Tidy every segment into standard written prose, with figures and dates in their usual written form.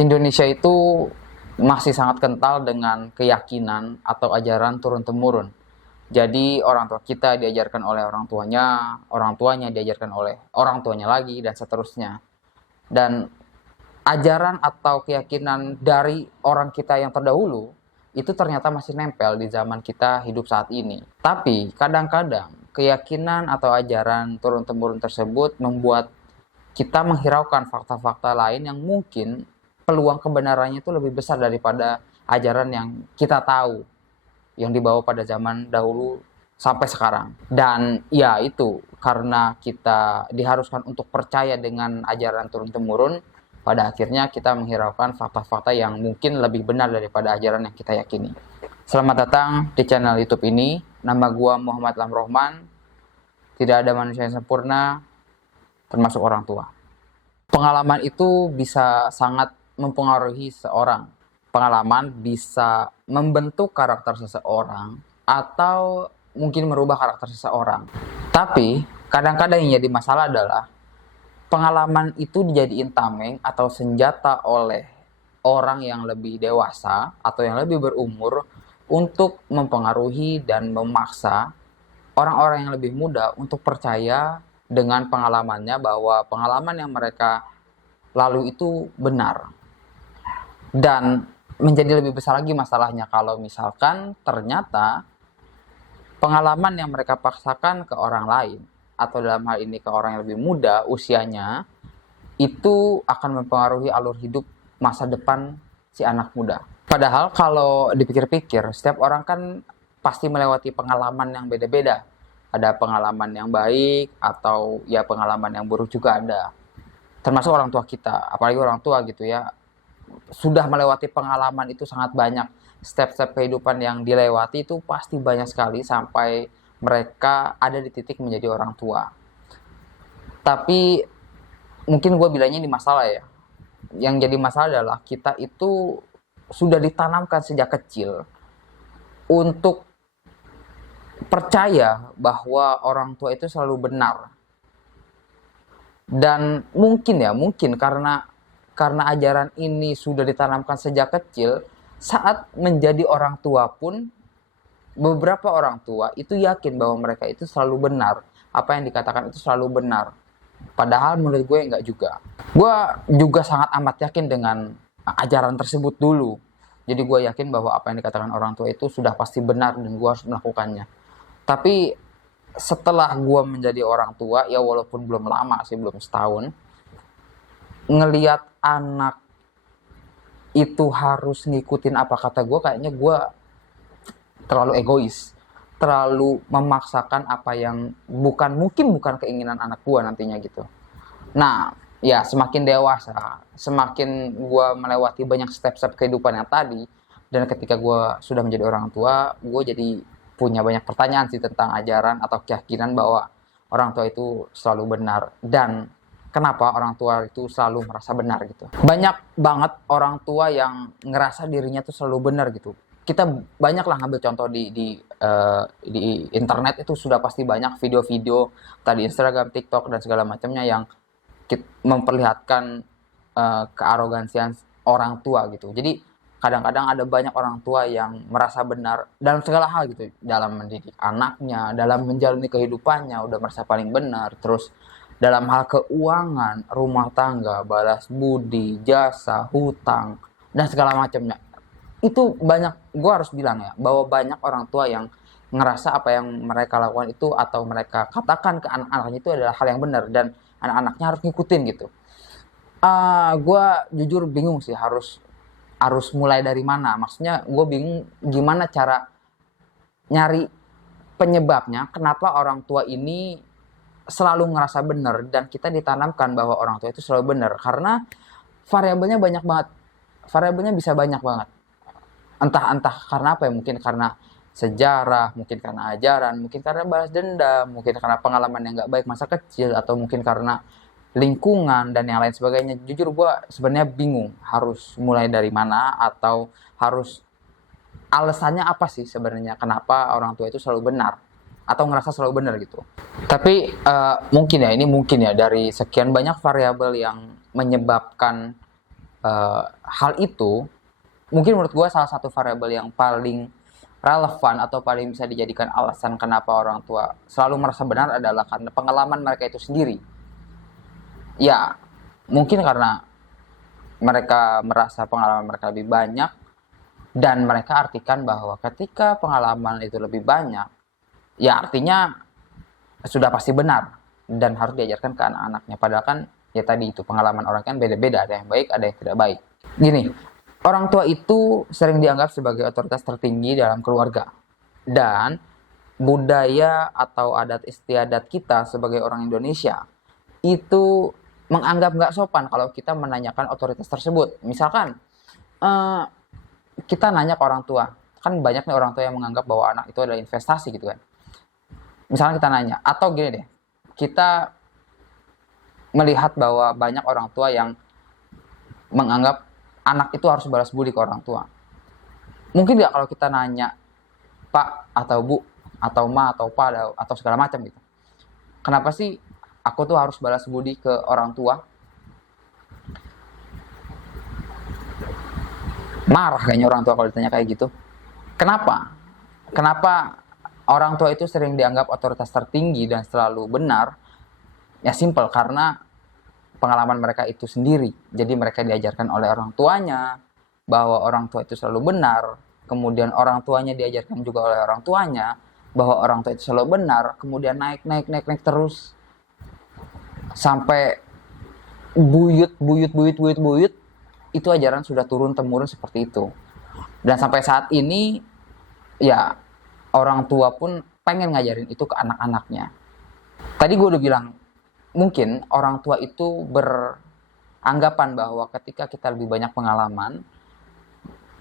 Indonesia itu masih sangat kental dengan keyakinan atau ajaran turun-temurun. Jadi orang tua kita diajarkan oleh orang tuanya diajarkan oleh orang tuanya lagi, dan seterusnya. Dan ajaran atau keyakinan dari orang kita yang terdahulu itu ternyata masih nempel di zaman kita hidup saat ini. Tapi kadang-kadang keyakinan atau ajaran turun-temurun tersebut membuat kita menghiraukan fakta-fakta lain yang mungkin peluang kebenarannya itu lebih besar daripada ajaran yang kita tahu, yang dibawa pada zaman dahulu sampai sekarang. Dan ya itu, karena kita diharuskan untuk percaya dengan ajaran turun-temurun, pada akhirnya kita menghiraukan fakta-fakta yang mungkin lebih benar daripada ajaran yang kita yakini. Selamat datang di channel YouTube ini. Nama gua Muhammad Lam Rohman. Tidak ada manusia yang sempurna, termasuk orang tua. Pengalaman itu bisa sangat mempengaruhi seseorang. Pengalaman bisa membentuk karakter seseorang atau mungkin merubah karakter seseorang. Tapi kadang-kadang yang jadi masalah adalah pengalaman itu dijadiin tameng atau senjata oleh orang yang lebih dewasa atau yang lebih berumur untuk mempengaruhi dan memaksa orang-orang yang lebih muda untuk percaya dengan pengalamannya, bahwa pengalaman yang mereka lalu itu benar. Dan menjadi lebih besar lagi masalahnya kalau misalkan ternyata pengalaman yang mereka paksakan ke orang lain, atau dalam hal ini ke orang yang lebih muda usianya, itu akan mempengaruhi alur hidup masa depan si anak muda. Padahal kalau dipikir-pikir, setiap orang kan pasti melewati pengalaman yang beda-beda. Ada pengalaman yang baik atau ya pengalaman yang buruk juga ada. Termasuk orang tua kita, apalagi orang tua gitu ya, sudah melewati pengalaman itu sangat banyak. Step-step kehidupan yang dilewati itu pasti banyak sekali sampai mereka ada di titik menjadi orang tua. Tapi mungkin gue bilangnya ini masalah ya. Yang jadi masalah adalah kita itu sudah ditanamkan sejak kecil untuk percaya bahwa orang tua itu selalu benar. Dan mungkin karena ajaran ini sudah ditanamkan sejak kecil, saat menjadi orang tua pun beberapa orang tua itu yakin bahwa mereka itu selalu benar. Apa yang dikatakan itu selalu benar. Padahal menurut gue enggak juga. Gue juga sangat amat yakin dengan ajaran tersebut dulu. Jadi gue yakin bahwa apa yang dikatakan orang tua itu sudah pasti benar dan gue harus melakukannya. Tapi setelah gue menjadi orang tua, ya walaupun belum lama sih, belum setahun, ngelihat anak itu harus ngikutin apa kata gue, kayaknya gue terlalu egois, terlalu memaksakan apa yang bukan keinginan anak gue nantinya gitu. Nah, ya semakin dewasa, semakin gue melewati banyak step-step kehidupan yang tadi, dan ketika gue sudah menjadi orang tua, gue jadi punya banyak pertanyaan sih tentang ajaran atau keyakinan bahwa orang tua itu selalu benar, dan kenapa orang tua itu selalu merasa benar gitu. Banyak banget orang tua yang ngerasa dirinya tuh selalu benar gitu. Kita banyak lah ngambil contoh di internet, itu sudah pasti banyak video-video tadi Instagram, TikTok dan segala macamnya yang memperlihatkan kearogansian orang tua gitu. Jadi kadang-kadang ada banyak orang tua yang merasa benar dalam segala hal gitu, dalam mendidik anaknya, dalam menjalani kehidupannya udah merasa paling benar. Terus dalam hal keuangan, rumah tangga, balas budi, jasa, hutang, dan segala macamnya. Itu banyak, gue harus bilang ya, bahwa banyak orang tua yang ngerasa apa yang mereka lakukan itu atau mereka katakan ke anak-anaknya itu adalah hal yang benar, dan anak-anaknya harus ngikutin gitu. Gue jujur bingung sih harus mulai dari mana. Maksudnya gue bingung gimana cara nyari penyebabnya kenapa orang tua ini selalu ngerasa benar, dan kita ditanamkan bahwa orang tua itu selalu benar, karena variabelnya banyak banget. Variabelnya bisa banyak banget. Entah karena apa ya, mungkin karena sejarah, mungkin karena ajaran, mungkin karena balas dendam, mungkin karena pengalaman yang gak baik masa kecil, atau mungkin karena lingkungan dan yang lain sebagainya. Jujur gue sebenarnya bingung harus mulai dari mana, atau harus alasannya apa sih sebenarnya kenapa orang tua itu selalu benar atau ngerasa selalu benar gitu. Tapi mungkin ya dari sekian banyak variabel yang menyebabkan hal itu mungkin menurut gue salah satu variabel yang paling relevan atau paling bisa dijadikan alasan kenapa orang tua selalu merasa benar adalah karena pengalaman mereka itu sendiri. Ya, mungkin karena mereka merasa pengalaman mereka lebih banyak, dan mereka artikan bahwa ketika pengalaman itu lebih banyak, ya artinya sudah pasti benar dan harus diajarkan ke anak-anaknya. Padahal kan ya tadi itu pengalaman orang kan beda-beda, ada yang baik, ada yang tidak baik. Gini, orang tua itu sering dianggap sebagai otoritas tertinggi dalam keluarga. Dan budaya atau adat istiadat kita sebagai orang Indonesia itu menganggap nggak sopan kalau kita menanyakan otoritas tersebut. Misalkan kita nanya ke orang tua, kan banyak nih orang tua yang menganggap bahwa anak itu adalah investasi gitu kan. Misalnya kita nanya, atau gini deh, kita melihat bahwa banyak orang tua yang menganggap anak itu harus balas budi ke orang tua. Mungkin nggak kalau kita nanya Pak atau Bu atau Ma atau Pa atau segala macam gitu, kenapa sih aku tuh harus balas budi ke orang tua? Marah kayaknya orang tua kalau ditanya kayak gitu. Kenapa? Kenapa orang tua itu sering dianggap otoritas tertinggi dan selalu benar? Ya simple, karena pengalaman mereka itu sendiri. Jadi mereka diajarkan oleh orang tuanya bahwa orang tua itu selalu benar. Kemudian orang tuanya diajarkan juga oleh orang tuanya bahwa orang tua itu selalu benar. Kemudian naik terus sampai buyut, itu ajaran sudah turun temurun seperti itu. Dan sampai saat ini ya orang tua pun pengen ngajarin itu ke anak-anaknya. Tadi gue udah bilang, mungkin orang tua itu beranggapan bahwa ketika kita lebih banyak pengalaman,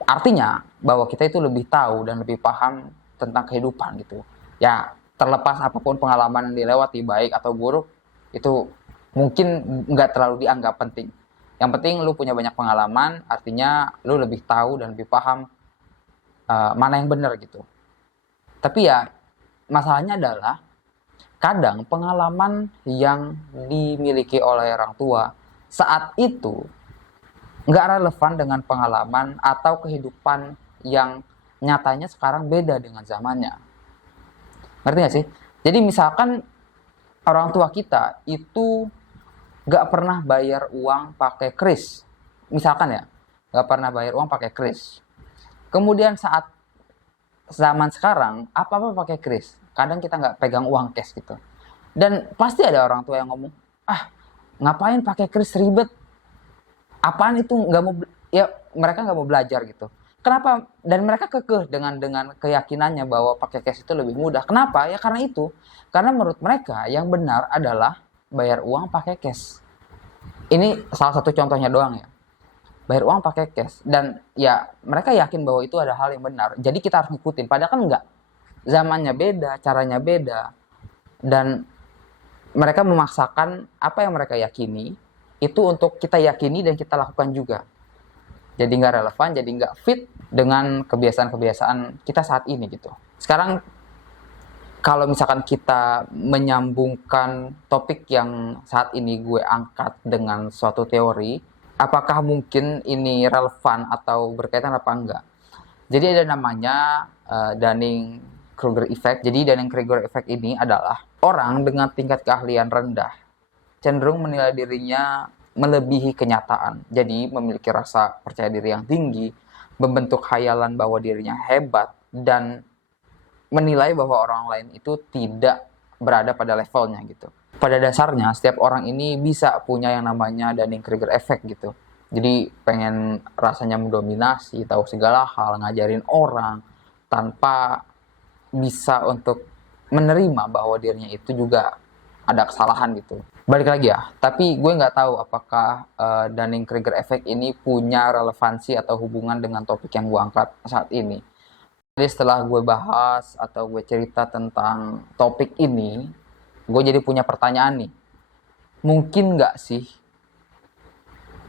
artinya bahwa kita itu lebih tahu dan lebih paham tentang kehidupan gitu. Ya terlepas apapun pengalaman yang dilewati, baik atau buruk, itu mungkin nggak terlalu dianggap penting. Yang penting lu punya banyak pengalaman, artinya lu lebih tahu dan lebih paham mana yang benar gitu. Tapi ya masalahnya adalah kadang pengalaman yang dimiliki oleh orang tua saat itu nggak relevan dengan pengalaman atau kehidupan yang nyatanya sekarang beda dengan zamannya. Ngerti gak sih? Jadi misalkan orang tua kita itu nggak pernah bayar uang pakai kris, misalkan ya, nggak pernah bayar uang pakai kris. Kemudian saat zaman sekarang apa-apa pakai kris, kadang kita nggak pegang uang cash gitu. Dan pasti ada orang tua yang ngomong, ngapain pakai kris, ribet, apaan itu, nggak mau, ya mereka nggak mau belajar gitu. Kenapa? Dan mereka kekeh dengan keyakinannya bahwa pakai cash itu lebih mudah. Kenapa? Ya karena itu, karena menurut mereka yang benar adalah bayar uang pakai cash. Ini salah satu contohnya doang ya. Bayar uang pakai cash. Dan ya mereka yakin bahwa itu ada hal yang benar. Jadi kita harus ngikutin. Padahal kan enggak. Zamannya beda, caranya beda. Dan mereka memaksakan apa yang mereka yakini itu untuk kita yakini dan kita lakukan juga. Jadi nggak relevan, jadi nggak fit dengan kebiasaan-kebiasaan kita saat ini gitu. Sekarang kalau misalkan kita menyambungkan topik yang saat ini gue angkat dengan suatu teori, apakah mungkin ini relevan atau berkaitan apa enggak? Jadi ada namanya Dunning-Kruger Effect. Jadi Dunning-Kruger Effect ini adalah orang dengan tingkat keahlian rendah cenderung menilai dirinya melebihi kenyataan. Jadi memiliki rasa percaya diri yang tinggi, membentuk khayalan bahwa dirinya hebat, dan menilai bahwa orang lain itu tidak berada pada levelnya gitu. Pada dasarnya setiap orang ini bisa punya yang namanya Dunning-Kruger Effect gitu. Jadi pengen rasanya mendominasi, tahu segala hal, ngajarin orang tanpa bisa untuk menerima bahwa dirinya itu juga ada kesalahan gitu. Balik lagi ya, tapi gue nggak tahu apakah Dunning-Kruger Effect ini punya relevansi atau hubungan dengan topik yang gue angkat saat ini. Jadi setelah gue bahas atau gue cerita tentang topik ini, gue jadi punya pertanyaan nih. Mungkin nggak sih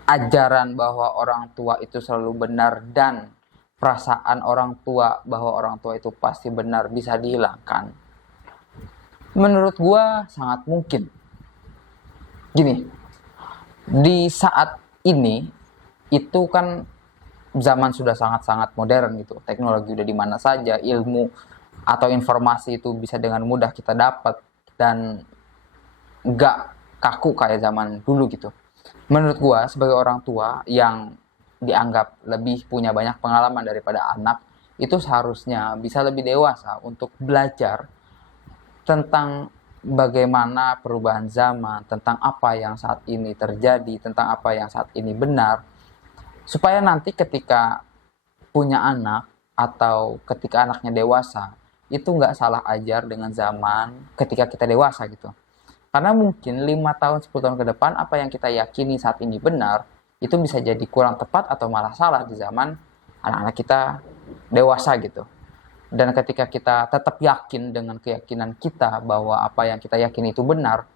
ajaran bahwa orang tua itu selalu benar dan perasaan orang tua bahwa orang tua itu pasti benar bisa dihilangkan? Menurut gue sangat mungkin. Gini, di saat ini itu kan zaman sudah sangat-sangat modern gitu. Teknologi udah di mana saja, ilmu atau informasi itu bisa dengan mudah kita dapat dan nggak kaku kayak zaman dulu gitu. Menurut gua sebagai orang tua yang dianggap lebih punya banyak pengalaman daripada anak, itu seharusnya bisa lebih dewasa untuk belajar tentang bagaimana perubahan zaman, tentang apa yang saat ini terjadi, tentang apa yang saat ini benar, supaya nanti ketika punya anak atau ketika anaknya dewasa, itu nggak salah ajar dengan zaman ketika kita dewasa gitu. Karena mungkin 5 tahun, 10 tahun ke depan, apa yang kita yakini saat ini benar, itu bisa jadi kurang tepat atau malah salah di zaman anak-anak kita dewasa gitu. Dan ketika kita tetap yakin dengan keyakinan kita bahwa apa yang kita yakini itu benar,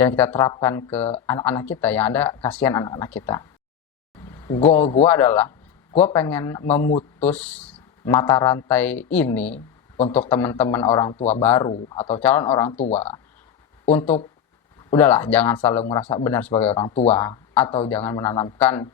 dan kita terapkan ke anak-anak kita, yang ada kasihan anak-anak kita. Goal gue adalah, gue pengen memutus mata rantai ini untuk teman-teman orang tua baru atau calon orang tua, untuk udahlah jangan selalu merasa benar sebagai orang tua, atau jangan menanamkan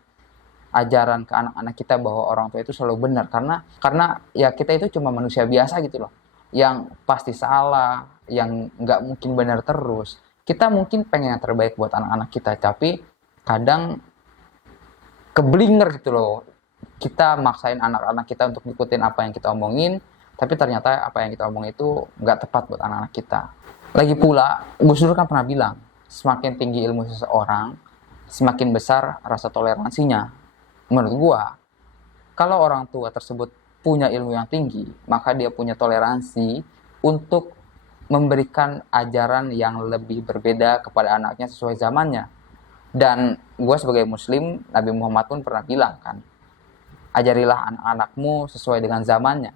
ajaran ke anak-anak kita bahwa orang tua itu selalu benar, karena ya kita itu cuma manusia biasa gitu loh, yang pasti salah, yang nggak mungkin benar terus. Kita mungkin pengen yang terbaik buat anak-anak kita, tapi kadang keblinger gitu loh, kita maksain anak-anak kita untuk ngikutin apa yang kita omongin, tapi ternyata apa yang kita omongin itu nggak tepat buat anak-anak kita. Lagi pula, Gus Dur kan pernah bilang, semakin tinggi ilmu seseorang, semakin besar rasa toleransinya. Menurut gua, kalau orang tua tersebut punya ilmu yang tinggi, maka dia punya toleransi untuk memberikan ajaran yang lebih berbeda kepada anaknya sesuai zamannya. Dan gua sebagai muslim, Nabi Muhammad pun pernah bilang kan, ajarilah anak-anakmu sesuai dengan zamannya,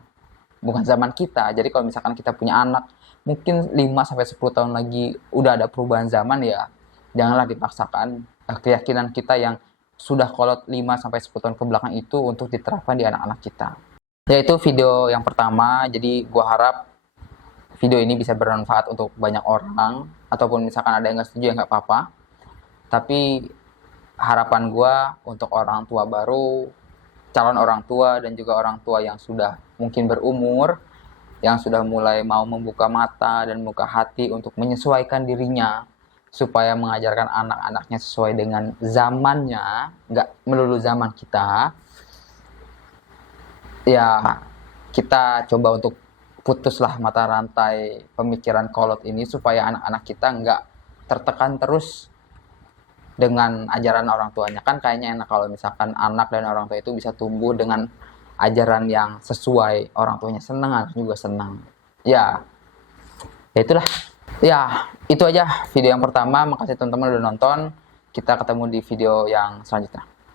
bukan zaman kita. Jadi kalau misalkan kita punya anak, mungkin 5-10 tahun lagi udah ada perubahan zaman, ya janganlah dipaksakan keyakinan kita yang sudah kolot 5-10 tahun ke belakang itu untuk diterapkan di anak-anak kita. Yaitu video yang pertama, jadi gua harap video ini bisa bermanfaat untuk banyak orang, ataupun misalkan ada yang nggak setuju ya nggak apa-apa. Tapi harapan gua untuk orang tua baru, calon orang tua, dan juga orang tua yang sudah mungkin berumur, yang sudah mulai mau membuka mata dan membuka hati untuk menyesuaikan dirinya, supaya mengajarkan anak-anaknya sesuai dengan zamannya, nggak melulu zaman kita. Ya, kita coba untuk putuslah mata rantai pemikiran kolot ini, supaya anak-anak kita nggak tertekan terus dengan ajaran orang tuanya. Kan kayaknya enak kalau misalkan anak dan orang tua itu bisa tumbuh dengan ajaran yang sesuai, orang tuanya senang, anak juga senang. Ya itulah. Ya, itu aja video yang pertama. Makasih teman-teman udah nonton. Kita ketemu di video yang selanjutnya.